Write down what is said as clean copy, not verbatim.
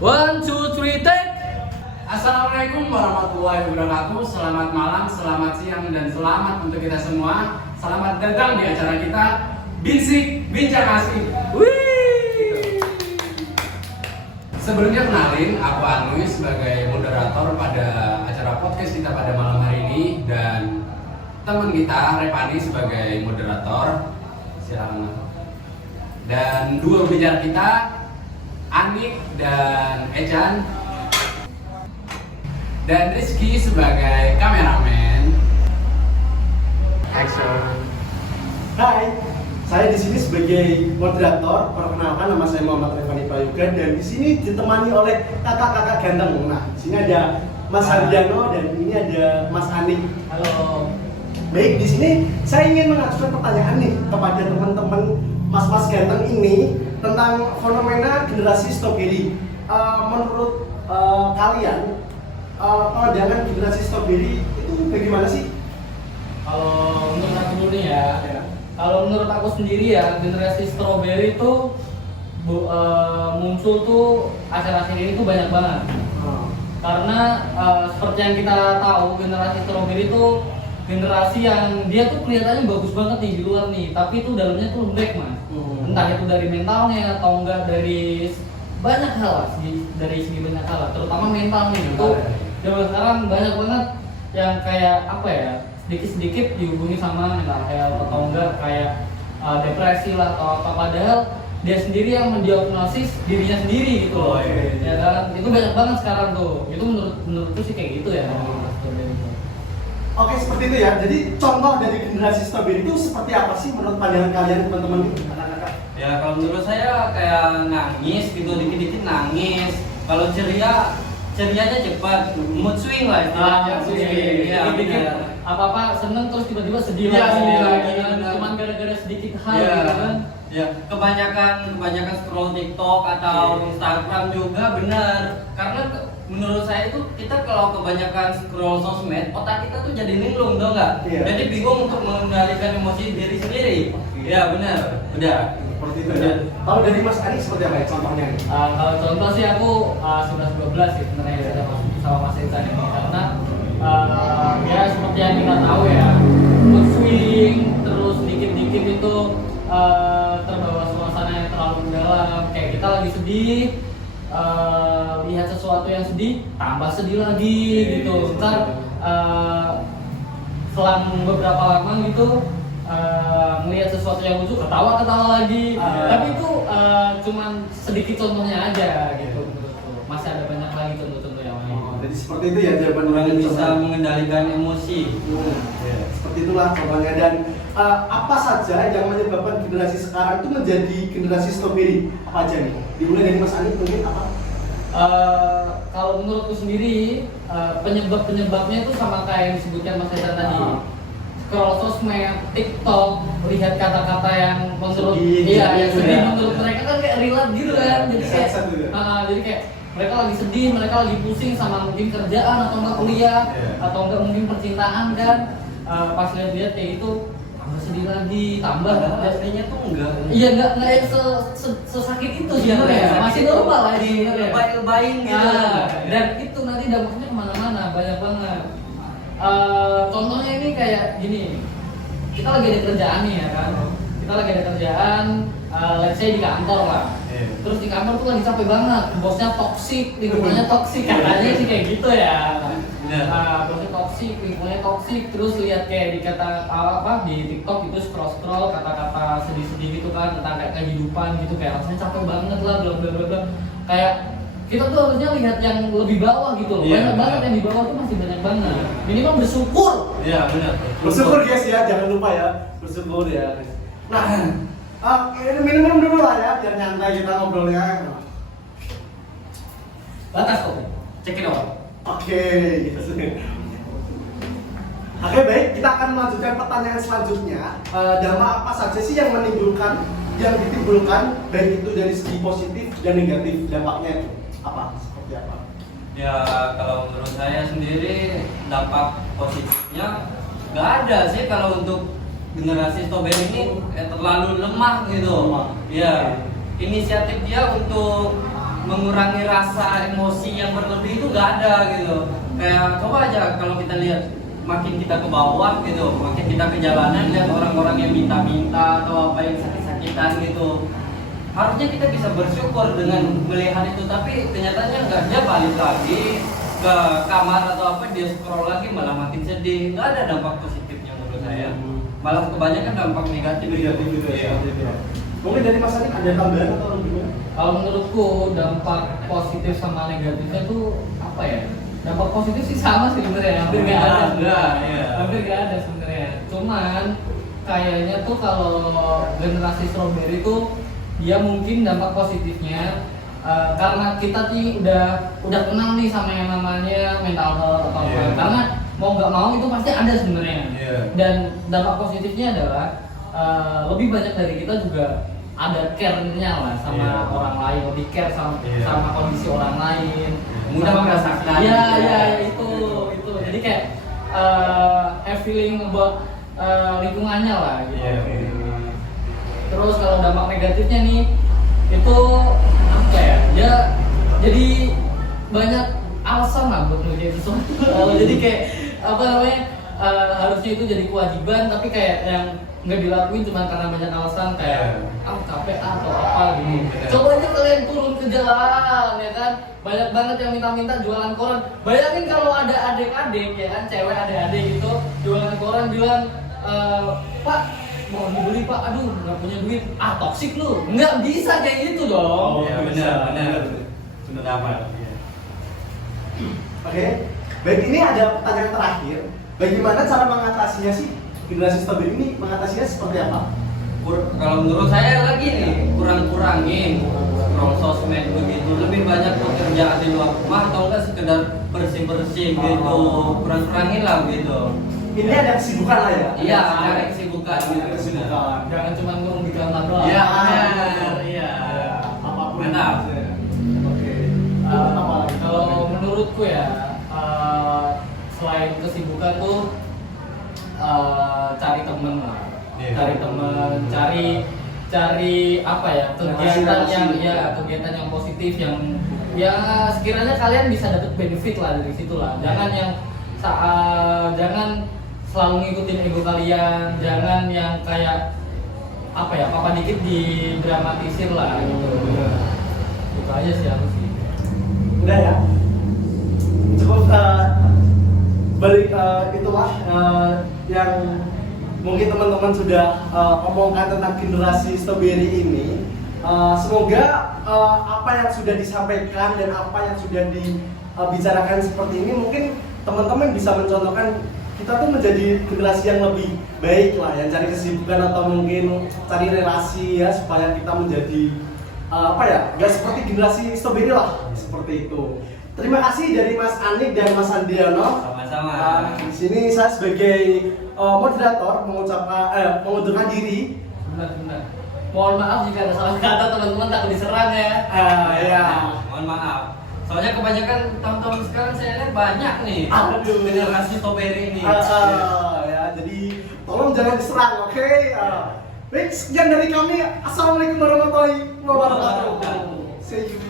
One, two, three, take. Assalamualaikum warahmatullahi wabarakatuh. Selamat malam, selamat siang, dan selamat untuk kita semua. Selamat datang di acara kita Bisik Bincang Asik. Wih. Sebelumnya kenalin, aku Anui sebagai moderator pada acara podcast kita pada malam hari ini, dan teman kita Repani sebagai moderator. Silakan. Dan dua pembicara kita Anik dan Ejan, dan Rizky sebagai kameramen. Action. Hai, saya di sini sebagai moderator. Perkenalkan, nama saya Muhammad Repani Prayoga, dan di sini ditemani oleh kakak-kakak ganteng. Nah, di sini ada Mas Hardiano dan ini ada Mas Anik. Halo. Baik, di sini saya ingin mengajukan pertanyaan nih kepada teman-teman mas-mas ganteng ini tentang fenomena generasi strawberry. Menurut kalian, pandangan generasi strawberry itu bagaimana sih? Kalau menurut aku dulu nih ya. Kalau menurut aku sendiri ya, generasi strawberry itu muncul tuh akhir-akhir ini tuh banyak banget. Karena seperti yang kita tahu, generasi strawberry itu generasi yang dia tuh kelihatannya bagus banget nih di luar nih, tapi itu dalamnya tuh lembek mas. Entah itu dari mentalnya atau enggak dari banyak hal lah, dari segi banyak hal lah, terutama mental nih. Itu zaman sekarang banyak banget yang kayak apa ya, sedikit-sedikit dihubungi sama mental health atau enggak kayak depresi lah atau apa, padahal dia sendiri yang mendiagnosis dirinya sendiri gitu loh. Ya kan, itu banyak banget sekarang tuh. Itu menurutku sih kayak gitu ya. Oke, seperti itu ya. Jadi contoh dari generasi strawberry itu seperti apa sih menurut pandangan kalian, teman-teman anak-anak? Ya kalau menurut saya kayak nangis gitu, dikit-dikit nangis. Kalau cerianya cepat, mood swing lah istilahnya. Ya, dikit apa-apa seneng terus tiba-tiba sedih Iya, lagi. sedih lagi, Kan? benar. Cuman gara-gara sedikit hal Iya. gitu kan. Ya, kebanyakan scroll TikTok atau Instagram juga benar. Karena menurut saya itu kita kalau kebanyakan scroll sosmed, otak kita tuh jadi linglung, tau nggak? Iya. Jadi bingung untuk mengendalikan emosi diri sendiri. Ya benar, udah. Seperti itu ya. Kalau dari Mas Anik seperti apa ya contohnya? Kalau contoh sih aku 11-12 sih sebenarnya sudah masuk sama Mas Insan ini, karena ya seperti yang kita tahu ya, mood swing terus dikit-dikit itu terbawa suasana yang terlalu mendalam. Kayak kita lagi sedih, lihat sesuatu yang sedih, tambah sedih lagi gitu. Ntar selang beberapa lama gitu melihat sesuatu yang lucu, ketawa lagi. Tapi itu cuman sedikit contohnya aja gitu menurutku. Masih ada banyak lagi contoh-contoh yang lain. Jadi seperti itu ya jawaban Orang dari bisa contohnya. mengendalikan emosi. Seperti itulah contohnya. Dan apa saja yang menyebabkan generasi sekarang itu menjadi generasi strawberry? Apa aja nih? Dimulai dari Mas Anik mungkin apa? Kalau menurutku sendiri penyebabnya itu sama kayak yang disebutkan Mas Eza tadi. Scroll sosmed, TikTok, lihat kata-kata yang menurut Sedih, yang sedih ya. menurut mereka kan kayak relate gitu kan. Jadi kayak Satu ya. jadi kayak mereka lagi sedih, mereka lagi pusing sama mungkin kerjaan atau enggak kuliah atau enggak mungkin percintaan kan. Pas lihat kayak itu tambah sedih lagi, tambah Aslinya tuh enggak. iya enggak yang sesakit itu sebenarnya. Masih normal lah sebenarnya. Lebay-lebayin gitu. Dan itu nanti dampaknya kemana-mana, banyak banget. Contohnya ini kayak gini, kita lagi ada kerjaan nih ya kan, kita lagi ada kerjaan, let's say di kantor lah. Terus di kantor tuh lagi capek banget, bosnya toksik, lingkungannya toksik, katanya sih kayak gitu ya. Bosnya toksik, lingkungannya toksik, terus lihat kayak di kata apa di TikTok itu scroll kata-kata sedih-sedih gitu kan tentang kayak kehidupan gitu, kayak rasanya capek banget lah, bla bla bla bla. Kayak kita tuh harusnya lihat yang lebih bawah gitu loh. Banyak banget yang di bawah tuh masih banyak banget. Minimal bersyukur. Iya benar. Bersyukur guys ya, jangan lupa ya. Bersyukur ya. Nah, minum dulu lah ya, biar nyantai kita ngobrolnya. Batas kok. Check it out. Oke, gitu. Oke, baik, kita akan melanjutkan pertanyaan selanjutnya. Dampak apa saja sih yang ditimbulkan baik itu dari segi positif dan negatif, dampaknya itu apa? Seperti apa? Ya kalau menurut saya sendiri dampak positifnya nggak ada sih kalau untuk generasi strawberry ini terlalu lemah gitu. Ya inisiatif dia untuk mengurangi rasa emosi yang berlebih itu gak ada gitu. Kayak coba aja kalau kita lihat makin kita ke bawah gitu, makin kita ke jalanan lihat orang-orang yang minta-minta atau apa yang sakit-sakitan gitu. Harusnya kita bisa bersyukur dengan melihat itu, tapi kenyataannya enggak, dia balik lagi ke kamar atau apa, dia scroll lagi malah makin sedih. Nggak ada dampak positifnya menurut saya, malah kebanyakan dampak negatif gitu ya. Mungkin dari Mas Anik ada tambahan atau gimana? Kalau menurutku dampak positif sama negatifnya tuh apa ya? Dampak positif sih sama sih sebenarnya, hampir nggak ada sebenarnya. Hampir nggak ada sebenarnya. Cuman kayaknya tuh kalau generasi strawberry tuh dia mungkin dampak positifnya karena kita nih udah kenal nih sama yang namanya mental health atau apa. Karena mau nggak mau itu pasti ada sebenarnya. Dan dampak positifnya adalah lebih banyak dari kita juga ada care-nya lah sama orang lain, lebih care sama kondisi orang lain, mudah merasakan. Iya itu. Jadi kayak have feeling about lingkungannya lah gitu. Terus kalau dampak negatifnya nih itu apa ya? Dia jadi banyak alasan lah buat ngerjain sesuatu. Jadi kayak apa namanya? Harusnya itu jadi kewajiban tapi kayak yang nggak dilakuin cuma karena banyak alasan kayak capek atau apa gitu. Coba aja kalian turun ke jalan ya kan, banyak banget yang minta-minta jualan koran. Bayangin kalau ada adik-adik ya kan, cewek adik-adik gitu jualan koran bilang Pak mau dibeli Pak, aduh nggak punya duit, toksik lu, nggak bisa kayak gitu dong. Benar. Sudah dapat. Oke, baik, ini ada pertanyaan terakhir. Bagaimana cara mengatasinya sih? Generasi strawberry ini mengatasinya seperti apa? Kalau menurut saya lagi nih, kurangin scroll sosmed begitu, lebih banyak pekerjaan di luar rumah atau enggak sekedar bersih-bersih gitu, kurangin lah gitu. Ini ada kesibukan lah ya? Iya, ada kesibukan gitu. Jangan cuma ngomong di kantor doang. Iya, benar. Iya. Apapun. Mantap. Oke. Kalau menurutku ya, selain kesibukan tuh cari temen lah, cari apa ya, kegiatan yang positif yang ya sekiranya kalian bisa dapat benefit lah dari situ lah. Jangan yang jangan selalu ngikutin ego kalian, jangan yang kayak apa ya, apa dikit didramatisir lah gitu. Itu aja sih aku sih. Udah ya. Cukup balik itulah yang mungkin teman-teman sudah omongkan tentang generasi strawberry ini. Semoga apa yang sudah disampaikan dan apa yang sudah dibicarakan seperti ini mungkin teman-teman bisa mencontohkan kita tuh menjadi generasi yang lebih baik lah, yang cari kesibukan atau mungkin cari relasi ya supaya kita menjadi apa ya, nggak seperti generasi strawberry lah, seperti itu. Terima kasih dari Mas Anik dan Mas Andriano. Sama-sama. Di sini saya sebagai moderator mengundurkan diri. Benar. Mohon maaf jika ada salah kata teman-teman, takut diserang ya. Ya. Mohon maaf. Soalnya kebanyakan tahun-tahun sekarang saya lihat banyak nih generasi strawberry ini. Ya, jadi tolong jangan diserang, oke? Baik, sekian dari kami. Assalamualaikum warahmatullahi wabarakatuh. See you.